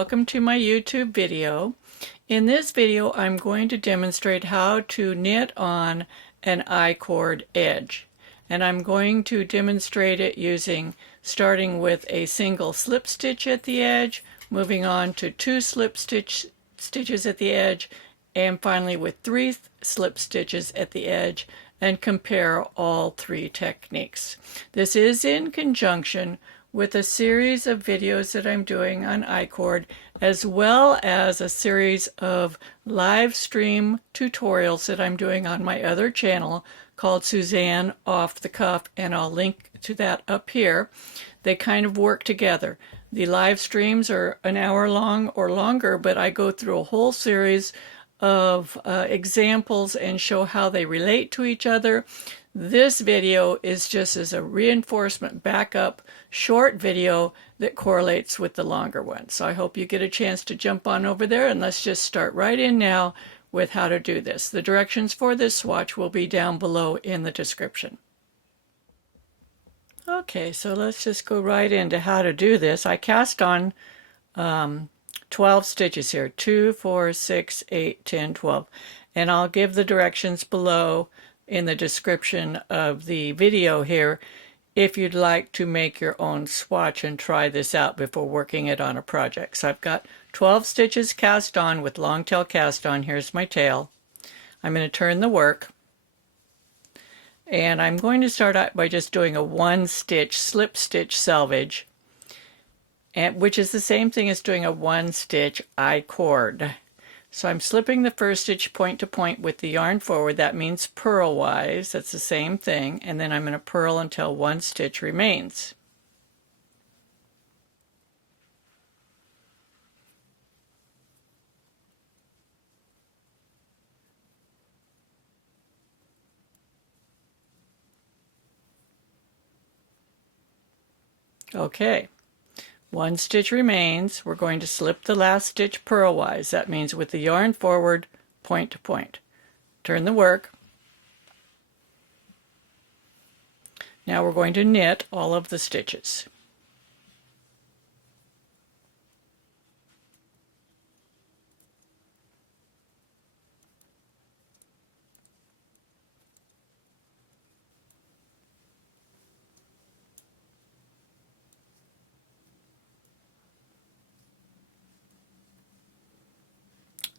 welcome to my YouTube video. In this video I'm going to demonstrate how to knit on an icord edge, and I'm going to demonstrate it starting with a single slip stitch at the edge, moving on to two stitches at the edge, and finally with three slip stitches at the edge, and compare all three techniques. This is in conjunction with a series of videos that I'm doing on icord, as well as a series of live stream tutorials that I'm doing on my other channel called Suzanne Off the Cuff, and I'll link to that up here. They kind of work together. The live streams are an hour long or longer, but I go through a whole series of examples and show how they relate to each other. This video is just as a reinforcement backup short video that correlates with the longer one. So I hope you get a chance to jump on over there, and let's just start right in now with how to do this. The directions for this swatch will be down below in the description. Okay, so let's just go right into how to do this. I cast on 12 stitches here, 2, 4, 6, 8, 10, 12, and I'll give the directions below in the description of the video here if you'd like to make your own swatch and try this out before working it on a project. So I've got 12 stitches cast on with long tail cast on. Here's my tail. I'm going to turn the work, and I'm going to start out by just doing a one stitch slip stitch selvage, which is the same thing as doing a one stitch I-cord. So I'm slipping the first stitch point to point with the yarn forward. That means purl-wise. That's the same thing. And then I'm going to purl until one stitch remains. Okay. One stitch remains. We're going to slip the last stitch purlwise. That means with the yarn forward, point to point. Turn the work. Now we're going to knit all of the stitches.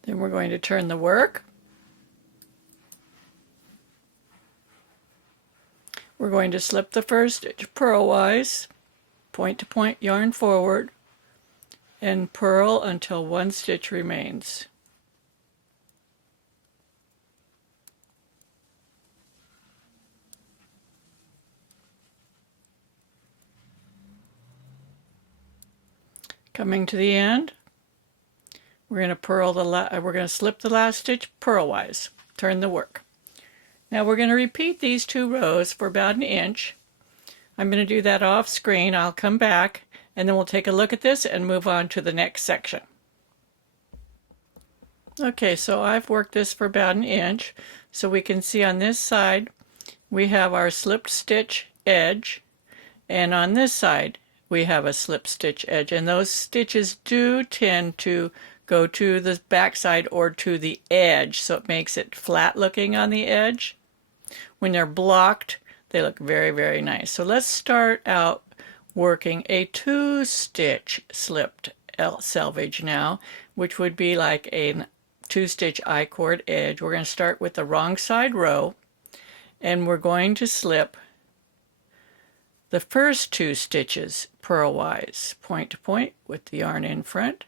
Then we're going to turn the work. We're going to slip the first stitch purlwise, point to point yarn forward, and purl until one stitch remains. Coming to the end, we're going to slip the last stitch purlwise. Turn the work. Now we're going to repeat these two rows for about an inch. I'm going to do that off screen. I'll come back and then we'll take a look at this and move on to the next section. Okay, so I've worked this for about an inch. So we can see on this side we have our slipped stitch edge, and on this side we have a slip stitch edge, and those stitches do tend to go to the back side or to the edge, so it makes it flat looking on the edge. When they're blocked, they look very, very nice. So let's start out working a two stitch slipped selvage now, which would be like a two stitch I-cord edge. We're going to start with the wrong side row, and we're going to slip the first two stitches purlwise, point to point with the yarn in front,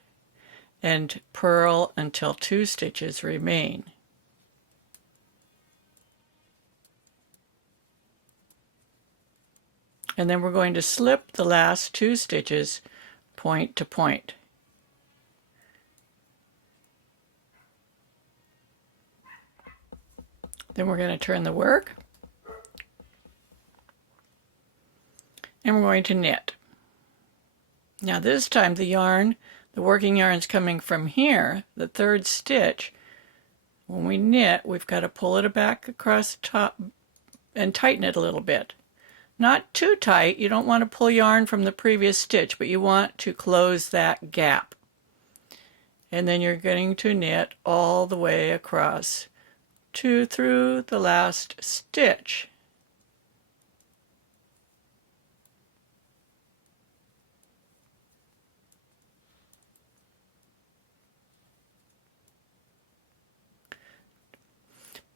and purl until two stitches remain. And then we're going to slip the last two stitches point to point. Then we're going to turn the work, and we're going to knit. Now this time the working yarn is coming from here, the third stitch. When we knit, we've got to pull it back across the top and tighten it a little bit. Not too tight. You don't want to pull yarn from the previous stitch, but you want to close that gap. and then you're going to knit all the way across through the last stitch.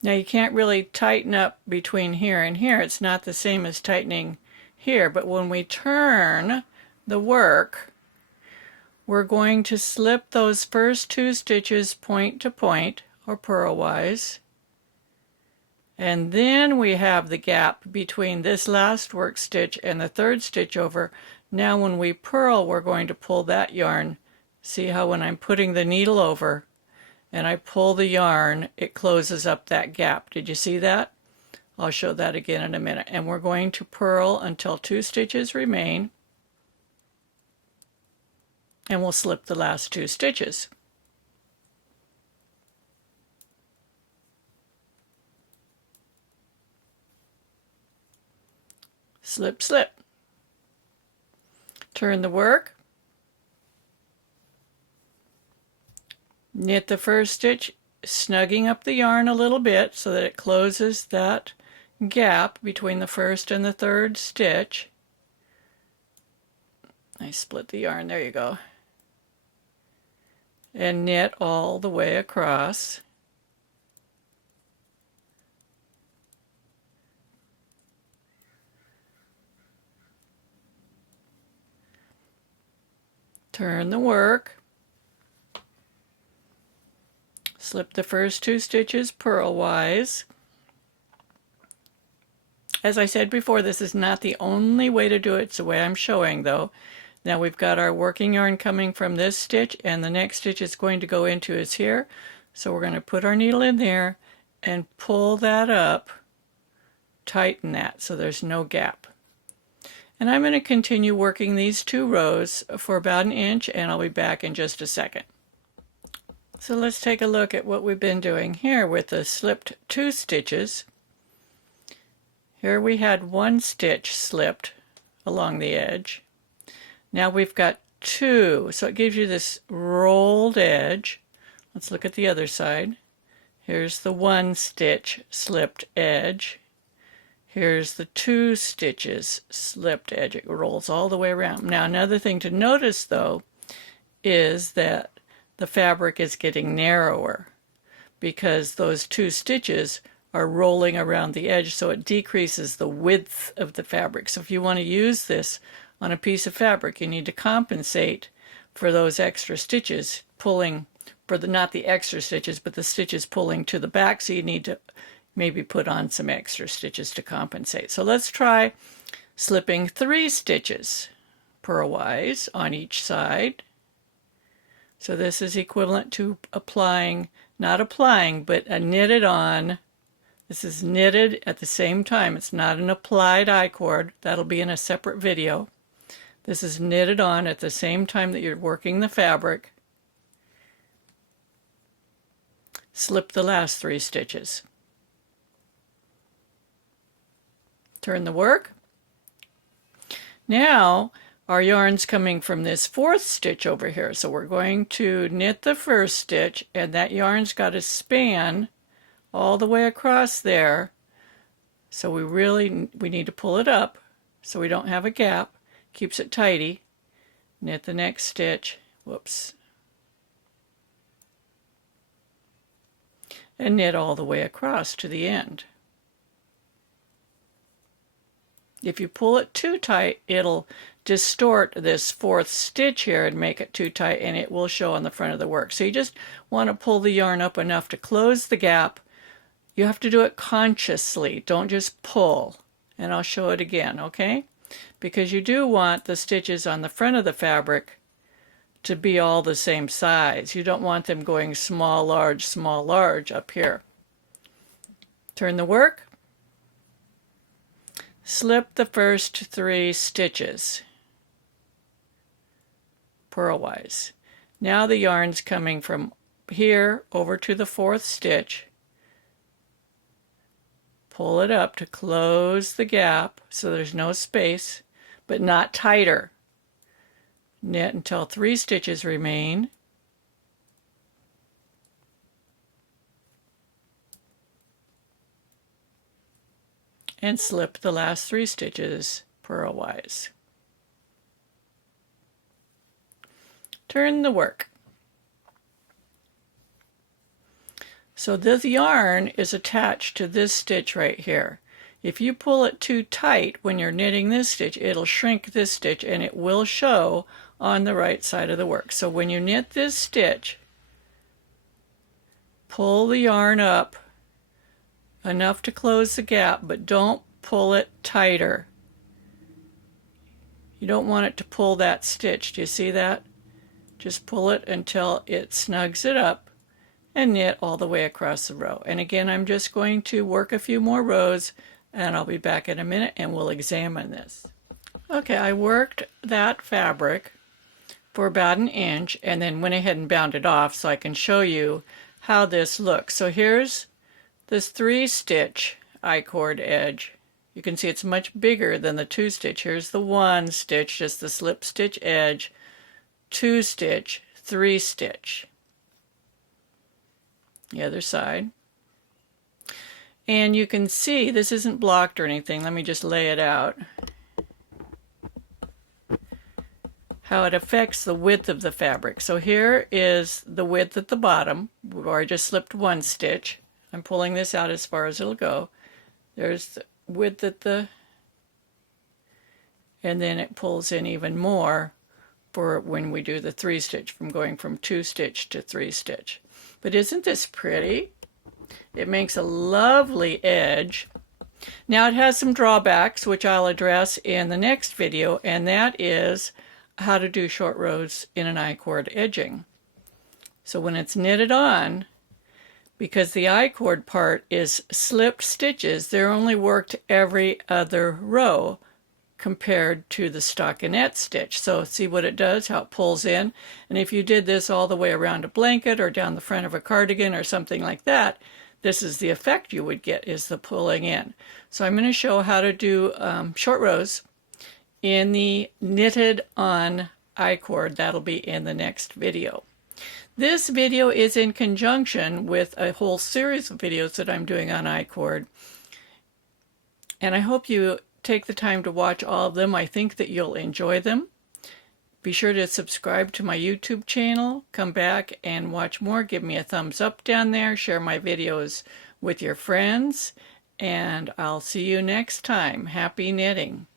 Now you can't really tighten up between here and here. It's not the same as tightening here, but when we turn the work, we're going to slip those first 2 stitches point to point, or purlwise, and then we have the gap between this last work stitch and the 3rd stitch over. Now when we purl, we're going to pull that yarn. See how when I'm putting the needle over and I pull the yarn, it closes up that gap. Did you see that? I'll show that again in a minute. And we're going to purl until 2 stitches remain, and we'll slip the last 2 stitches. Slip, slip. Turn the work. Knit the first stitch, snugging up the yarn a little bit so that it closes that gap between the 1st and the 3rd stitch. I split the yarn, there you go. And knit all the way across. Turn the work. Slip the first 2 stitches purlwise. As I said before, this is not the only way to do it. It's the way I'm showing though. Now we've got our working yarn coming from this stitch, and the next stitch it's going to go into is here. So we're going to put our needle in there and pull that up, tighten that so there's no gap. And I'm going to continue working these 2 rows for about 1 inch, and I'll be back in just a second. So let's take a look at what we've been doing here with the slipped 2 stitches. Here we had 1 stitch slipped along the edge. Now we've got 2, so it gives you this rolled edge. Let's look at the other side. Here's the 1 stitch slipped edge. Here's the 2 stitches slipped edge. It rolls all the way around. Now another thing to notice though is that the fabric is getting narrower because those 2 stitches are rolling around the edge, so it decreases the width of the fabric. So if you want to use this on a piece of fabric, you need to compensate for those extra stitches pulling, for the not the extra stitches, but the stitches pulling to the back, so you need to maybe put on some extra stitches to compensate. So let's try slipping 3 stitches purlwise on each side. So this is equivalent to applying, not applying, but a knitted on. This is knitted at the same time. It's not an applied icord. That'll be in a separate video. This is knitted on at the same time that you're working the fabric. Slip the last 3 stitches. Turn the work. Now our yarn's coming from this 4th stitch over here, so we're going to knit the 1st stitch, and that yarn's got to span all the way across there, so we need to pull it up so we don't have a gap. Keeps it tidy. Knit the next stitch, whoops, and knit all the way across to the end. If you pull it too tight, it'll distort this 4th stitch here and make it too tight, and it will show on the front of the work. So you just want to pull the yarn up enough to close the gap. You have to do it consciously. Don't just pull. And I'll show it again, okay? Because you do want the stitches on the front of the fabric to be all the same size. You don't want them going small, large up here. Turn the work. Slip the first 3 stitches purlwise. Now the yarn's coming from here over to the 4th stitch. Pull it up to close the gap so there's no space, but not tighter. Knit until 3 stitches remain. and slip the last 3 stitches purlwise. Turn the work. So this yarn is attached to this stitch right here. If you pull it too tight when you're knitting this stitch, it'll shrink this stitch and it will show on the right side of the work. So when you knit this stitch, pull the yarn up enough to close the gap, but don't pull it tighter. You don't want it to pull that stitch. Do you see that? Just pull it until it snugs it up and knit all the way across the row. And again, I'm just going to work a few more rows and I'll be back in a minute and we'll examine this. Okay, I worked that fabric for about 1 inch and then went ahead and bound it off so I can show you how this looks. So here's this 3-stitch I-cord edge. You can see it's much bigger than the 2-stitch. Here's the 1 stitch, just the slip stitch edge, 2-stitch, 3-stitch. The other side. And you can see this isn't blocked or anything. Let me just lay it out. How it affects the width of the fabric. So here is the width at the bottom where I just slipped 1 stitch. I'm pulling this out as far as it'll go. There's the width at the, and then it pulls in even more for when we do the 3-stitch, from going from 2-stitch to 3-stitch. But isn't this pretty? It makes a lovely edge. Now it has some drawbacks, which I'll address in the next video, and that is how to do short rows in an I-cord edging. So when it's knitted on, because the I-cord part is slipped stitches, they're only worked every other row compared to the stockinette stitch. So see what it does, how it pulls in. And if you did this all the way around a blanket or down the front of a cardigan or something like that, this is the effect you would get, is the pulling in. So I'm going to show how to do short rows in the knitted on I-cord. That'll be in the next video. This video is in conjunction with a whole series of videos that I'm doing on I-cord. And I hope you take the time to watch all of them. I think that you'll enjoy them. Be sure to subscribe to my YouTube channel. Come back and watch more. Give me a thumbs up down there. Share my videos with your friends. And I'll see you next time. Happy knitting.